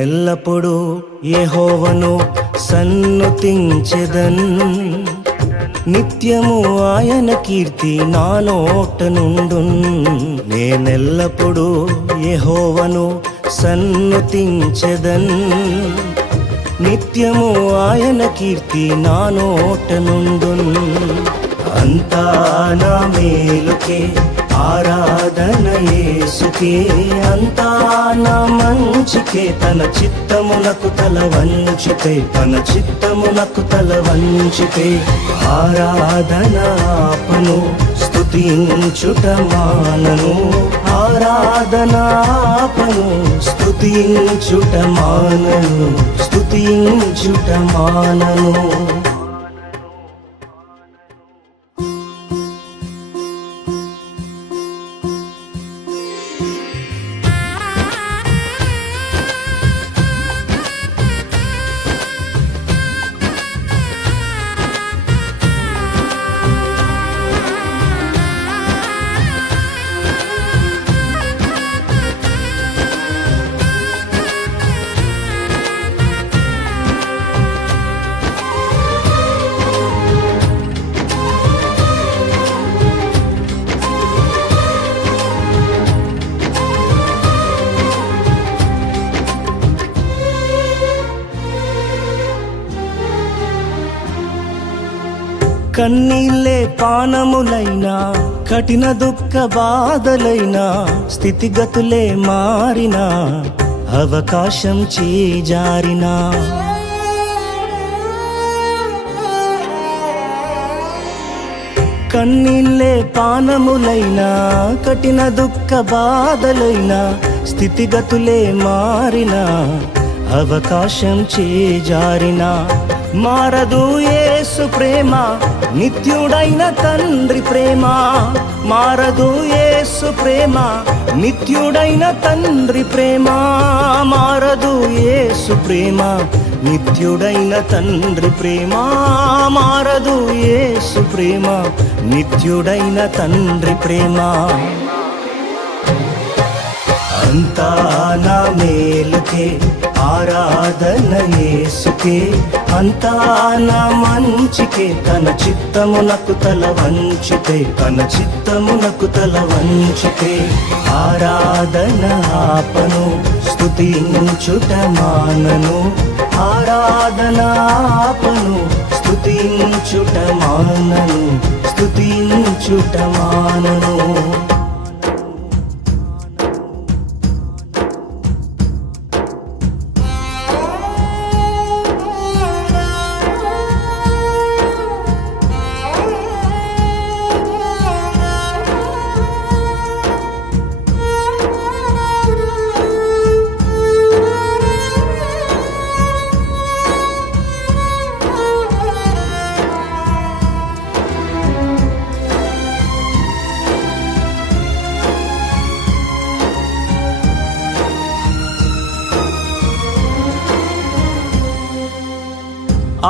నేనెల్లప్పుడూ యెహోవాను సన్నుతించెదన్, నిత్యము ఆయన కీర్తి నా నోట నుండున్. నేనెల్లప్పుడూ యెహోవాను సన్నుతించెదన్, నిత్యము ఆయన కీర్తి నా నోట నుండున్. అంతా నా మేలుకే ఆరాధన యేసుకే, అంతా నా మంచికే. తన చిత్తమునకు తల వంచితే, తన చిత్తమునకు తల వంచితే ఆరాధన ఆపను, స్తుతించుట మానను. ఆరాధన ఆపను, స్తుతించుట మానను, స్తుతించుట మానను. కన్నీళ్ళే పానములైనా, కఠిన దుఃఖ బాధలైనా, స్థితిగతులే మారినా, అవకాశం చేజారినా, కన్నీళ్ళే పానములైనా, కఠిన దుఃఖ బాధలైనా, స్థితిగతులే మారినా, అవకాశం చేజారినా, మారదు యేసు ప్రేమ, నిత్యుడైన తండ్రి ప్రేమ. మారదు యేసు ప్రేమ, నిత్యుడైన తండ్రి ప్రేమ. మారదు యేసు ప్రేమ, నిత్యుడైన తండ్రి ప్రేమ. మారదు యేసు ప్రేమ, నిత్యుడైన తండ్రి ప్రేమ. అంతా నా మేలుకే ఆరాధన యేసుకే, అంతా నా మంచికే. తన చిత్తమునకు తల వంచితే, తన చిత్తమునకు తల వంచితే ఆరాధన ఆపను, స్తుతించుట మానను. ఆరాధన ఆపను, స్తుతించుట మానను, స్తుతించుట మానను.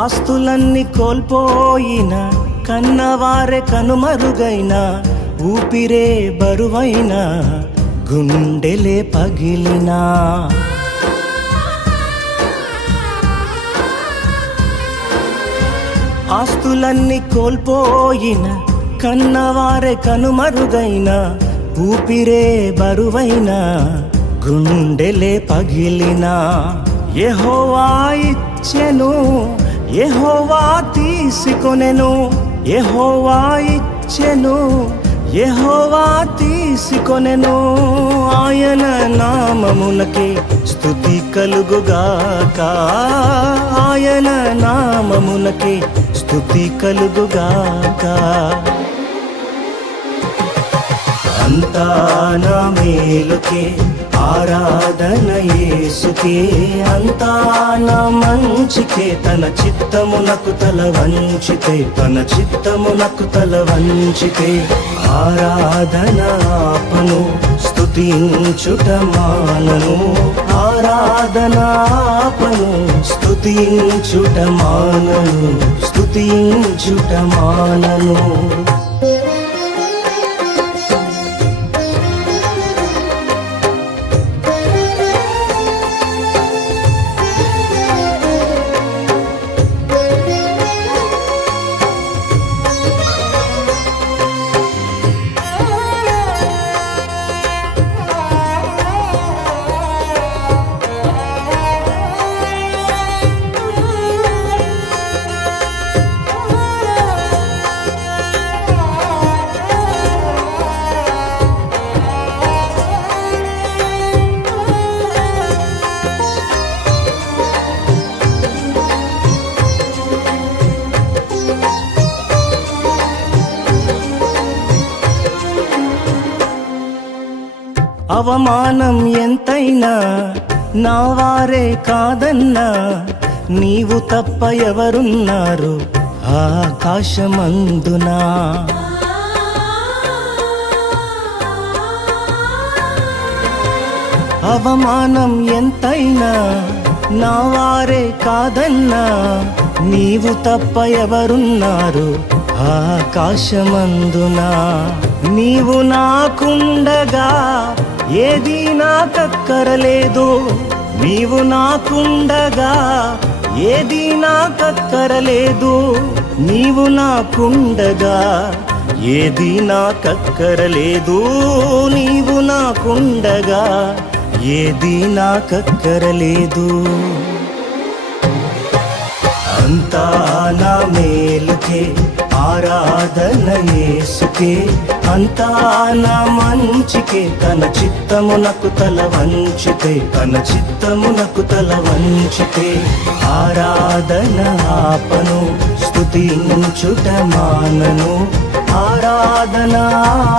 ఆస్తులన్నీ కోల్పోయిన, కన్నవారే కనుమరుగైన, ఊపిరే బరువైన, గుండెలే పగిలినా, ఆస్తులన్నీ కోల్పోయిన, కన్నవారే కనుమరుగైన, ఊపిరే బరువైన, గుండెలే పగిలినా, యెహోవా ఇచ్చెను, యెహోవా తీసుకొనెను. యెహోవా ఇచ్చెను, యెహోవా తీసుకొనెను. ఆయన నామమునకే స్తుతి కలుగుగాక, ఆయన నామమునకే స్తుతి కలుగుగాక. అంతా నా మేలుకే ఆరాధన యేసుకే, అంతా నా మంచికే. తన చిత్తమునకు తల వంచితే, తన చిత్తమునకు తల వంచితే ఆరాధన ఆపను, స్తుతించుట మానను. ఆరాధన ఆపను, స్తుతించుట మానను, స్తుతించుట మానను. అవమానం ఎంతైనా నా వారే కాదన్నా, నీవు తప్ప ఎవరున్నారు ఆకాశమందునా. అవమానం ఎంతైనా నా వారే కాదన్నా, నీవు తప్ప ఎవరున్నారు ఆకాశమందునా. నీవు నాకుండగా ఏది నాకక్కరలేదు, నీవు నాకుండగా ఏది నాకక్కరలేదు, నీవు నాకుండగా ఏది నాకక్కరలేదు, నీవు నాకుండగా ఏది నాకక్కరలేదు. అంతా నా మేలుకే ఆరాధన యేసుకే, అంతా నా మంచికే, తన చిత్తమునకు తల వంచితే, తన చిత్తమునకు తల వంచితే. ఆరాధన ఆపను స్తుతించుట మానను, ఆరాధన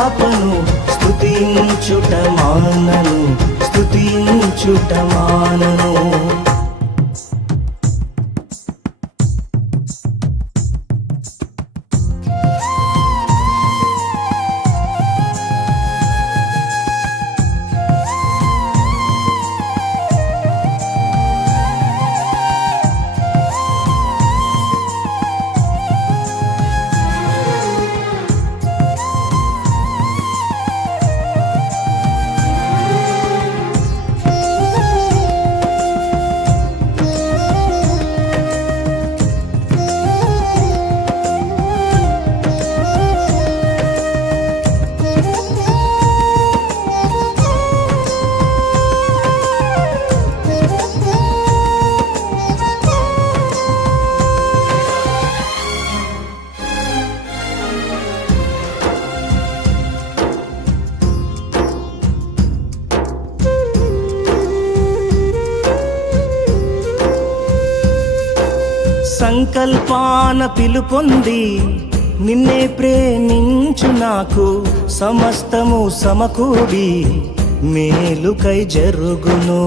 ఆపను స్తుతించుట మానను, స్తుతించుట మానను. సంకల్పాన పిలుపొంది నిన్నే ప్రేమించు నాకు, సమస్తము సమకూడి మేలుకై జరుగును.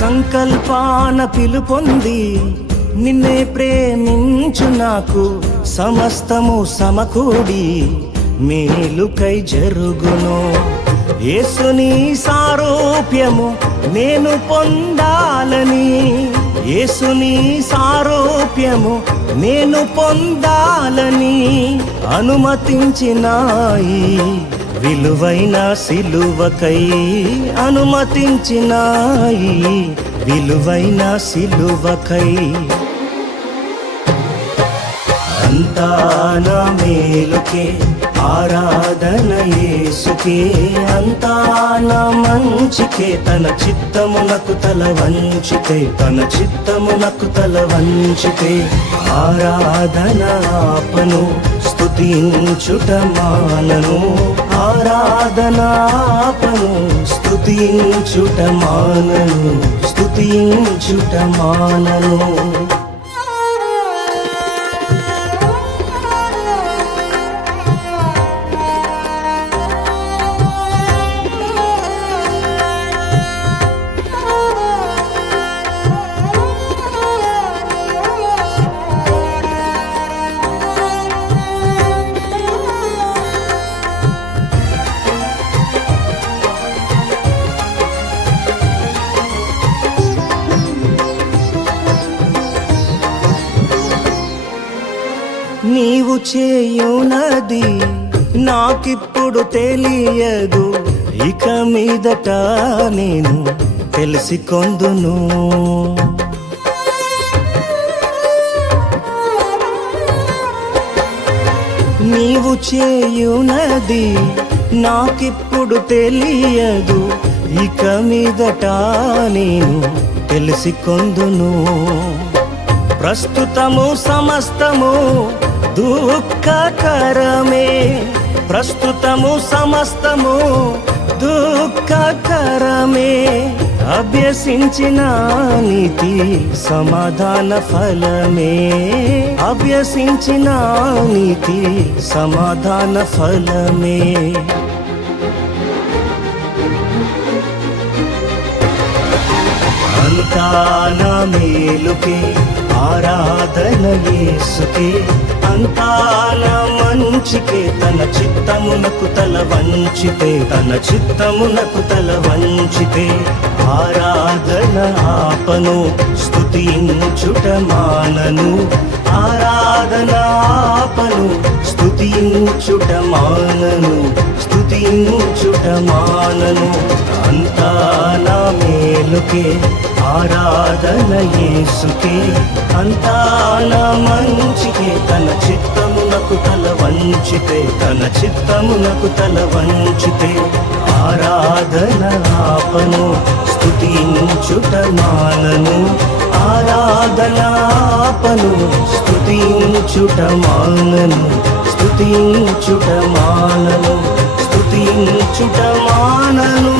సంకల్పాన పిలుపొంది నిన్నే ప్రేమించు నాకు, సమస్తము సమకూడి మేలుకై జరుగును. యేసుని సారూప్యము నేను పొందాలని, యేసుని సారూప్యము నేను పొందాలని అనుమతించినాయి విలువైన సిలువకై, అనుమతించినాయి విలువైన సిలువకై. అంతా నా మేలుకే ఆరాధన యేసుకే, అంతా నా మంచికే, తన చిత్తమునకు తల వంచితే, తన చిత్తమునకు తల వంచితే. ఆరాధన ఆపను స్తుతించుట మానను, ఆరాధన ఆపను స్తుతించుట మానను, స్తుతించుట మానను. నీవు చేయునది నాకిప్పుడు తెలియదు, ఇక మీదట నేను తెలిసికొందును. నీవు చేయునది నాకిప్పుడు తెలియదు, ఇక మీదట నేను తెలిసికొందును. ప్రస్తుతము సమస్తము దుఃఖకరమే, ప్రస్తుతము సమస్తము దుఃఖకరమే, అభ్యసించిన నీతి సమాధాన ఫలమే, అభ్యసించిన నీతి సమాధాన ఫలమే. అంతా నా మేలుకే, ఆరాధన యేసుకే, అంతా నా మంచికే. తన చిత్తమునకు తల వంచితే, తన చిత్తమునకు తల వంచితే, ఆరాధన ఆపను, స్తుతించుట మానను. ఆరాధన ఆపను, స్తుతించుట మానను, స్తుతించుట మానను. అంతా నా మేలుకే, ఆరాధన యేసుకే, అంతా నా మంచికే. తన చిత్తమునకు తల వంచితే, తన చిత్తమునకు తల వంచితే, ఆరాధన ఆపను, స్తుతించుట మానను. ఆరాధన ఆపను, స్తుతించుట మానను, స్తుతించుట మానను, స్తుతించుట మానను.